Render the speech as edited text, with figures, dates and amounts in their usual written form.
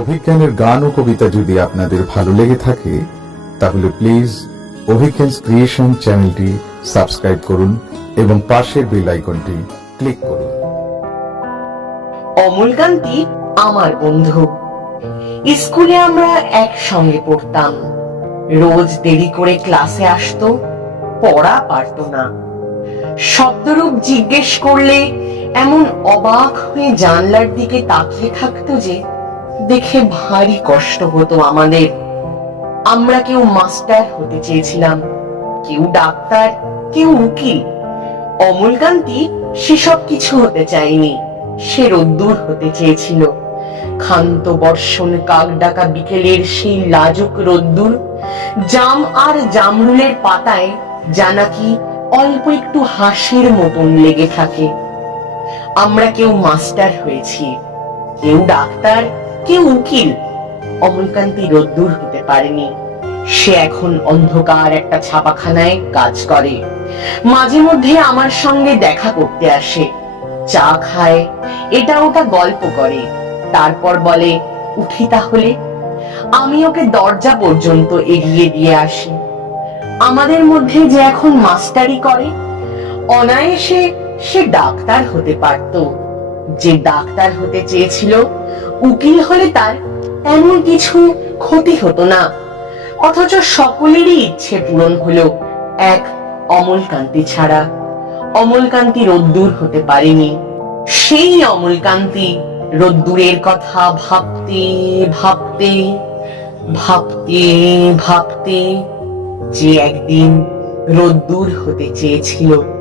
অভিজ্ঞানের গান ও কবিতা যদি আপনাদের ভালো লেগে থাকে তাহলে প্লিজ অভিজ্ঞান ক্রিয়েশন চ্যানেলটি সাবস্ক্রাইব করুন এবং পাশের বেল আইকনটি ক্লিক করুন। অমলকান্তি আমার বন্ধু। স্কুলে আমরা একসঙ্গে পড়তাম। রোজ দেরি করে ক্লাসে আসতো, পড়া পারতো না। শব্দরূপ জিজ্ঞেস করলে এমন অবাক হয়ে জানলার দিকে তাকিয়ে থাকতো যে দেখে ভারী কষ্ট হতো আমাদের। আমরা কেউ মাস্টার হতে চেয়েছিলাম, কেউ ডাক্তার, কেউ উকিল। অমলকান্তি সেসব কিছু হতে চায়নি, সে রোদ্দুর হতে চেয়েছিল। ক্ষান্ত বর্ষণ কাক ডাকা বিকেলের সেই লাজুক রোদ্দুর, জাম আর জামরুলের পাতায় যা নাকি অল্প একটু হাসির মতন লেগে থাকে। আমরা কেউ মাস্টার হয়েছি, কেউ ডাক্তার, কেউ উকিল। অমলকান্তি রোদ্দুর হতে পারেনি। সে এখন অন্ধকার একটা ছাপাখানায় কাজ করে। মাঝে মধ্যে আমার সঙ্গে দেখা করতে আসে, চা খায়, এটা ওটা গল্প করে, তারপর বলে উঠি তাহলে। আমি ওকে দরজা পর্যন্ত এগিয়ে দিয়ে আসি। আমাদের মধ্যে যে এখন মাস্টারি করে, অনায়াসে সে ডাক্তার হতে পারত। যে ডাক্তার হতে চেয়েছিল, উকিল হলে তার এমন কিছু ক্ষতি হতো না। অথচ সকলেরই ইচ্ছে পূরণ হলো, এক অমলকান্তি ছাড়া। অমলকান্তি রোদ্দুর হতে পারেনি। সেই অমলকান্তি রোদ্দুরের কথা ভাবতে ভাবতে ভাবতে ভাবতে যে একদিন রোদ্দুর হতে চেয়েছিল।